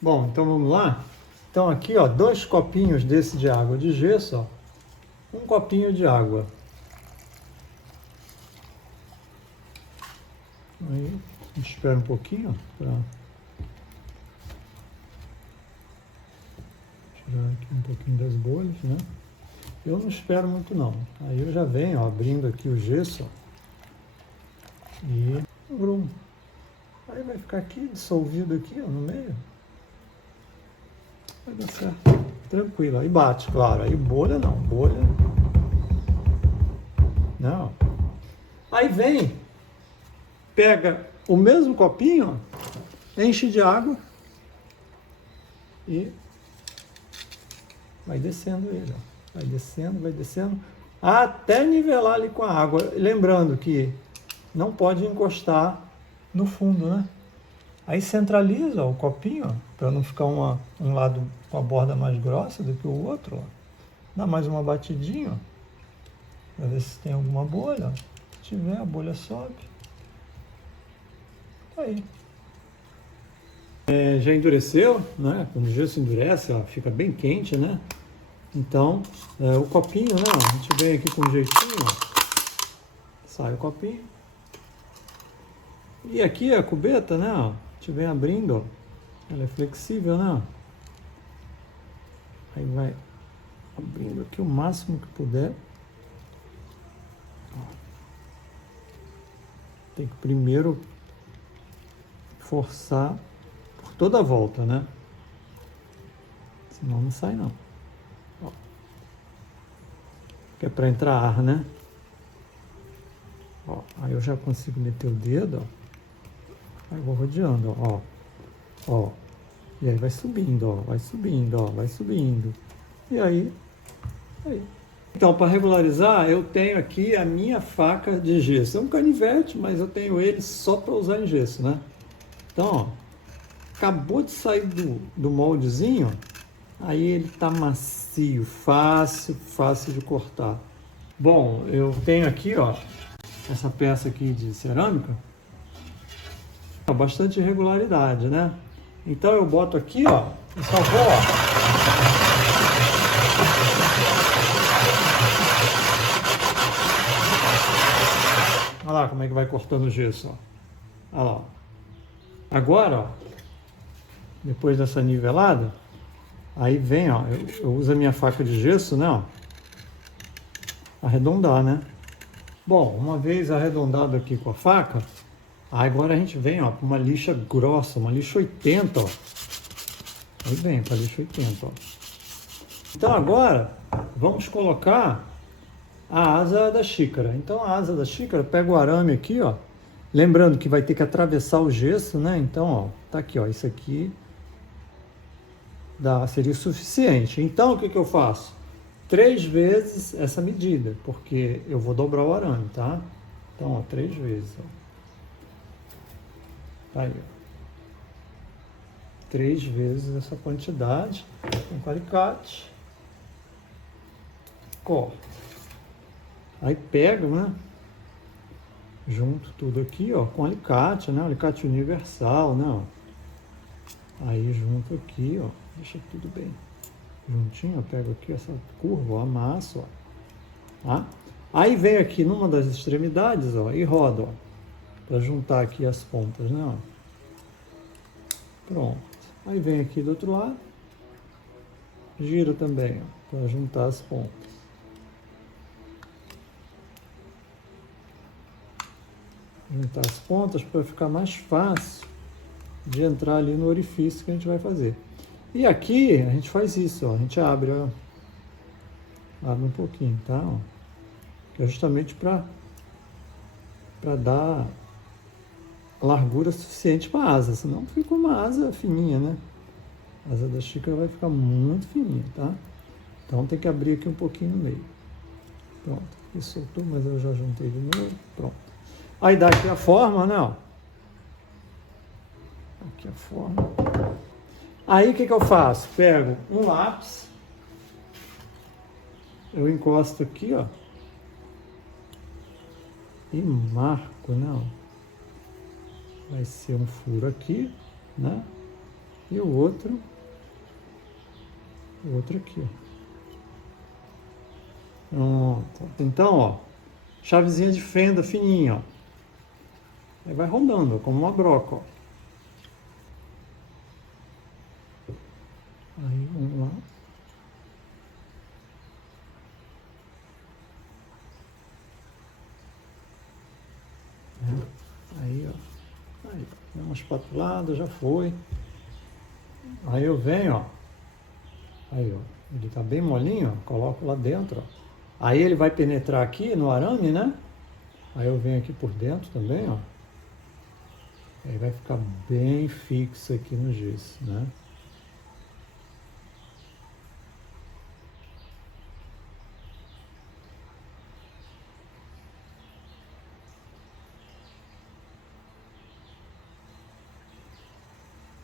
Bom, então vamos lá? Então aqui, ó, 2 copinhos desse de água de gesso, ó. 1 copinho de água. Aí, espera um pouquinho para tirar aqui um pouquinho das bolhas, né? Eu não espero muito não. Aí eu já venho, ó, abrindo aqui o gesso, ó, e brum. Aí vai ficar aqui, dissolvido aqui, ó, no meio. Vai dar certo. Tranquilo. Aí bate, claro. Aí bolha não. Bolha. Não. Aí vem, pega o mesmo copinho, ó, enche de água e vai descendo ele, ó. Vai descendo, até nivelar ali com a água. Lembrando que não pode encostar no fundo, né? Aí centraliza, ó, o copinho, para não ficar um lado com a borda mais grossa do que o outro, ó. Dá mais uma batidinha, ó, para ver se tem alguma bolha. Se tiver, a bolha sobe. Tá aí. Já endureceu, né? Quando o gesso endurece, ó, fica bem quente, né? Então, o copinho, né? A gente vem aqui com um jeitinho, ó. Sai o copinho. E aqui a cubeta, né? Ó, a gente vem abrindo, ó. Ela é flexível, né? Aí vai abrindo aqui o máximo que puder. Tem que primeiro forçar por toda a volta, né? Senão não sai não. Ó. Que é para entrar ar, né? Ó, aí eu já consigo meter o dedo, ó. Aí eu vou rodeando, ó. Ó. E aí vai subindo, ó. Vai subindo, ó. Vai subindo. E aí. Então, para regularizar, eu tenho aqui a minha faca de gesso. É um canivete, mas eu tenho ele só para usar em gesso, né? Então, ó, acabou de sair do moldezinho, aí ele tá macio, fácil de cortar. Bom, eu tenho aqui, ó, essa peça aqui de cerâmica, ó, bastante irregularidade, né? Então eu boto aqui, ó, e só vou, ó. Olha lá como é que vai cortando o gesso, ó. Olha lá. Agora, ó, depois dessa nivelada, aí vem, ó, eu uso a minha faca de gesso, né, ó, arredondar, né? Bom, uma vez arredondado aqui com a faca, agora a gente vem, ó, com uma lixa grossa, uma lixa 80, ó. Aí vem com a lixa 80, ó. Então agora, vamos colocar a asa da xícara. Então a asa da xícara, pega o arame aqui, ó. Lembrando que vai ter que atravessar o gesso, né? Então, ó, tá aqui, ó, isso aqui seria o suficiente. Então, o que eu faço? 3 vezes essa medida, porque eu vou dobrar o arame, tá? Então, ó, 3 vezes, ó. Tá aí, ó. 3 vezes essa quantidade, com alicate, corta. Aí pega, né? Junto tudo aqui, ó, com alicate, né? Alicate universal, né? Ó. Aí junto aqui, ó, deixa tudo bem juntinho, eu pego aqui essa curva, ó, amasso, ó. Tá? Aí vem aqui numa das extremidades, ó, e roda, ó, para juntar aqui as pontas, né? Ó. Pronto. Aí vem aqui do outro lado, gira também, ó, para juntar as pontas. Juntar as pontas para ficar mais fácil de entrar ali no orifício que a gente vai fazer. E aqui a gente faz isso, ó, a gente abre, ó, abre um pouquinho, tá? Ó, que é justamente para dar largura suficiente para a asa, senão fica uma asa fininha, né? A asa da xícara vai ficar muito fininha, tá? Então tem que abrir aqui um pouquinho no meio. Pronto, aqui soltou, mas eu já juntei de novo, pronto. Aí dá aqui a forma, né? Ó. Aqui a forma. Aí o que eu faço? Pego um lápis, eu encosto aqui, ó, e marco, né? Ó. Vai ser um furo aqui, né? E o outro aqui, ó. Pronto. Então, ó, chavezinha de fenda fininha, ó. Aí vai rodando, ó, como uma broca, ó. Aí, vamos lá. Aí, ó. Aí, dá uma espatulada, já foi. Aí eu venho, ó. Aí, ó. Ele tá bem molinho, ó. Coloco lá dentro, ó. Aí ele vai penetrar aqui no arame, né? Aí eu venho aqui por dentro também, ó. Aí vai ficar bem fixo aqui no gesso, né?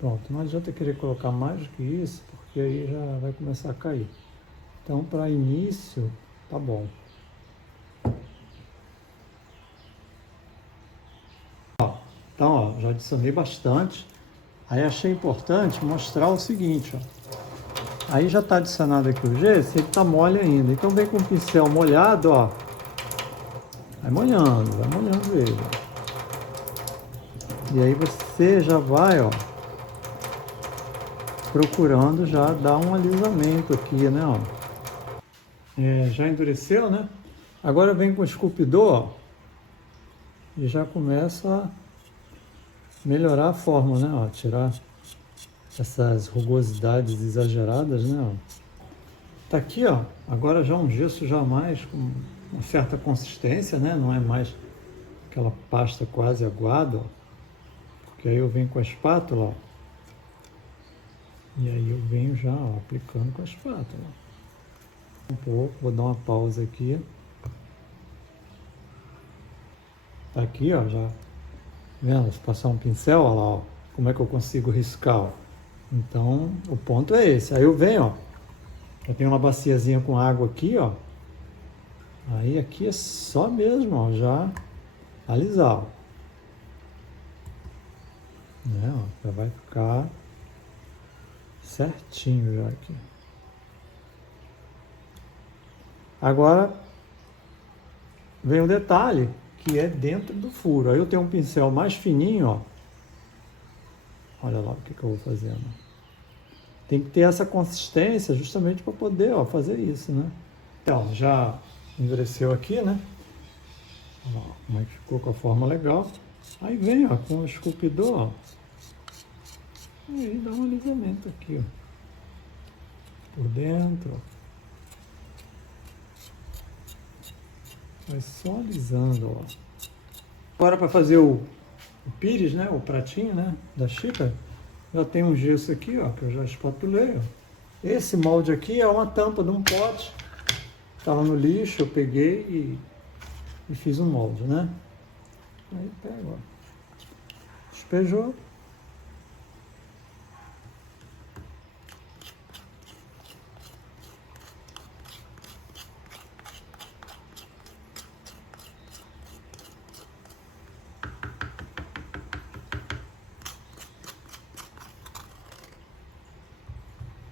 Pronto, não adianta querer colocar mais do que isso, porque aí já vai começar a cair. Então, para início, tá bom. Então, ó, já adicionei bastante. Aí achei importante mostrar o seguinte, ó. Aí já está adicionado aqui o gesso, ele está mole ainda. Então vem com o pincel molhado, ó. Vai molhando ele. E aí você já vai, ó, procurando já dar um alisamento aqui, né, ó. Já endureceu, né? Agora vem com o esculpidor, ó, e já começa a melhorar a forma, né, ó. Tirar essas rugosidades exageradas, né, ó. Tá aqui, ó, agora já um gesso já mais com uma certa consistência, né, não é mais aquela pasta quase aguada, ó, porque aí eu venho com a espátula, ó, e aí eu venho já, ó, aplicando com a espátula. Um pouco, vou dar uma pausa aqui. Tá aqui, ó, já vendo, se passar um pincel, ó lá, ó, como é que eu consigo riscar, ó. Então, o ponto é esse. Aí eu venho, ó, eu tenho uma baciazinha com água aqui, ó. Aí aqui é só mesmo, ó, já alisar, ó. Né, ó, já vai ficar certinho já aqui. Agora, vem o detalhe, que é dentro do furo. Aí eu tenho um pincel mais fininho, ó. Olha lá o que eu vou fazendo. Tem que ter essa consistência justamente para poder, ó, fazer isso, né? Então, já endureceu aqui, né? Ó, como é que ficou com a forma legal. Aí vem, ó, com o esculpidor, ó. E aí dá um alisamento aqui, ó. Por dentro, ó. Vai só alisando, ó. Agora para fazer o pires, né? O pratinho, né? Da xícara. Já tem um gesso aqui, ó, que eu já espatulei, ó. Esse molde aqui é uma tampa de um pote. Estava no lixo, eu peguei e fiz um molde, né? Aí pega, ó. Despejou.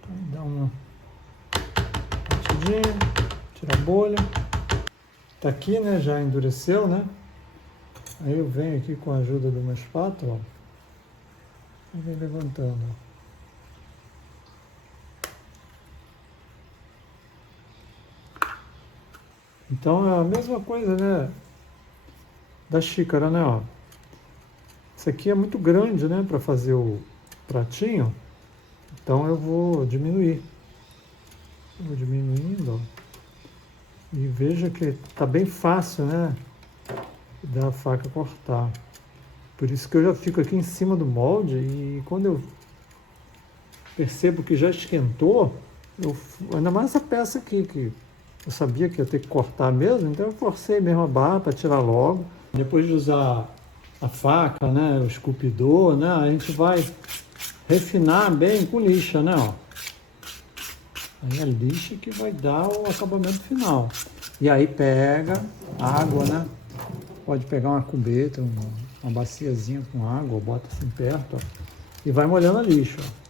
Aí dá uma batidinha, tira a bolha. Tá aqui, né? Já endureceu, né? Aí eu venho aqui com a ajuda de uma espátula, ó, e venho levantando, ó. Então é a mesma coisa, né? Da xícara, né? Ó. Isso aqui é muito grande, né? Para fazer o pratinho. Então eu vou diminuir. Eu vou diminuindo, ó. E veja que tá bem fácil, né? Da faca cortar. Por isso que eu já fico aqui em cima do molde e quando eu percebo que já esquentou, ainda mais essa peça aqui, que eu sabia que ia ter que cortar mesmo, então eu forcei mesmo a barra para tirar logo. Depois de usar a faca, né, o esculpidor, né, a gente vai refinar bem com lixa, né, ó. Aí a lixa que vai dar o acabamento final. E aí pega água, né, pode pegar uma cubeta, uma baciazinha com água, bota assim perto, ó, e vai molhando a lixa, ó.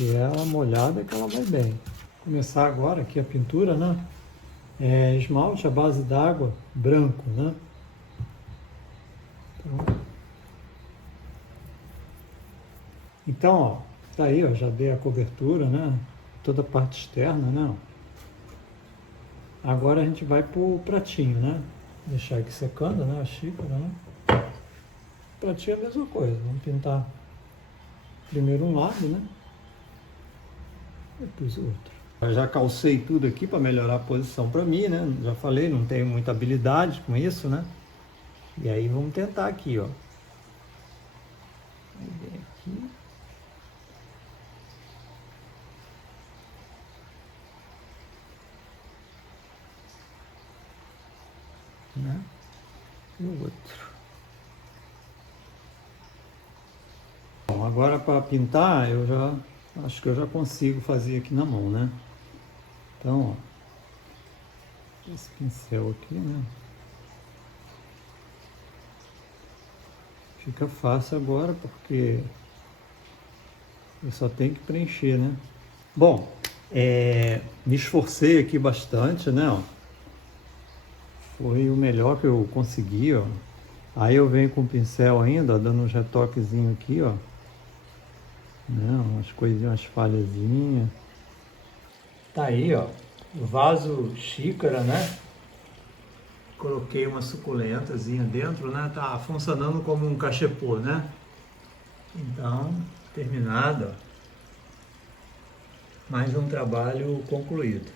Se ela molhada que ela vai bem. Vou começar agora aqui a pintura, né? É esmalte à base d'água, branco, né? Então, ó, tá aí, ó, já dei a cobertura, né? Toda a parte externa, né? Agora a gente vai pro pratinho, né? Deixar aqui secando, né? A xícara, né? O pratinho é a mesma coisa. Vamos pintar primeiro um lado, né? Depois o outro. Eu já calcei tudo aqui para melhorar a posição para mim, né? Já falei, não tenho muita habilidade com isso, né? E aí vamos tentar aqui, ó. Aí vem aqui. Né? E o outro. Bom, agora para pintar, eu já acho que eu já consigo fazer aqui na mão, né? Então, ó, esse pincel aqui, né? Fica fácil agora porque eu só tenho que preencher, né? Bom, me esforcei aqui bastante, né? Ó. Foi o melhor que eu consegui, ó. Aí eu venho com o pincel ainda, ó, dando uns retoquezinhos aqui, ó. Né? Umas coisinhas, umas falhazinhas. Tá aí, ó. O vaso xícara, né? Coloquei uma suculentazinha dentro, né? Tá funcionando como um cachepô, né? Então, terminado, ó. Mais um trabalho concluído.